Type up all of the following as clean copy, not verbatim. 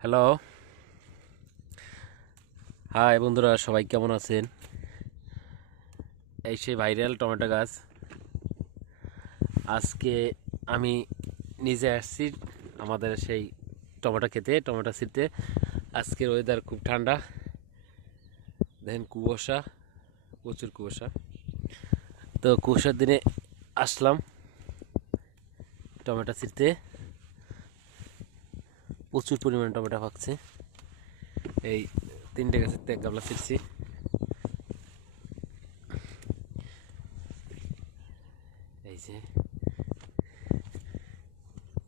Hello, high বন্ধুরা, সবাই কেমন আছেন? এই সেই ভাইরাল টমেটো গাছ। আজকে আমি নিজে আসছি আমাদের সেই টমেটো খেতে, টমেটো ছিঁড়তে। আজকের ওয়েদার খুব ঠান্ডা, দেখেন কুয়াশা, প্রচুর কুয়াশা। তো কুয়াশার দিনে আসলাম টমেটো ছিঁড়তে। প্রচুর পরিমাণে টমেটো পাকছে। এই 3টে গাছের থেকে 1 গাবলা ছিঁড়ছি। এই যে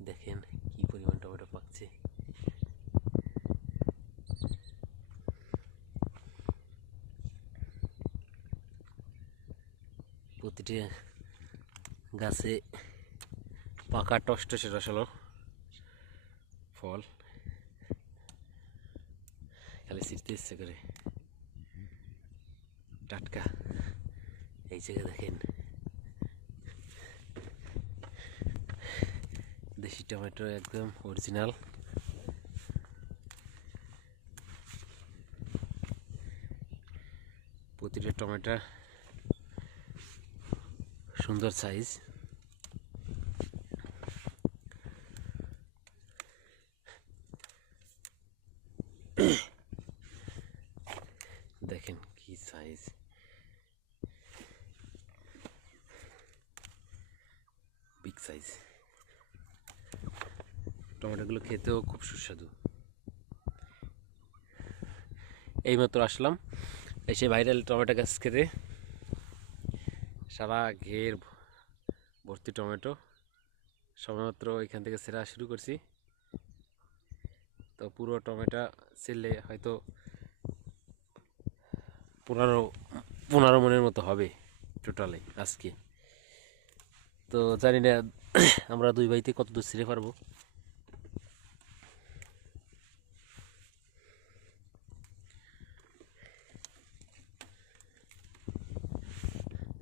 দেখেন কি পরিমাণ টমেটো পাকছে। প্রতিটি গাছে পাকা টসটসে রসালো ফল, খালি ছিঁড়তে ইচ্ছে করে, টাটকা। এই জায়গায় দেখেন দেশি টমেটো, একদম অরিজিনাল। প্রতিটা টমেটো সুন্দর সাইজ। দেখেন কি সাইজ, বিগ সাইজ। টমেটোগুলো খেতেও খুব সুস্বাদু। এইমাত্র আসলাম এসে ভাইরাল টমেটো গাছ খেতে। সারা ঘের ভর্তি টমেটো। সবেমাত্র এখান থেকে ছেঁড়া শুরু করছি। তো পুরো টমেটো ছেড়লে হয়তো 15 মনের মতো হবে টোটালে আজকে। তো জানি না আমরা দুই ভাইতে কত দূর ছিঁড়ে পারবো।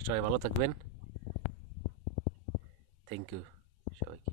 সবাই ভালো থাকবেন। থ্যাংক ইউ সবাইকে।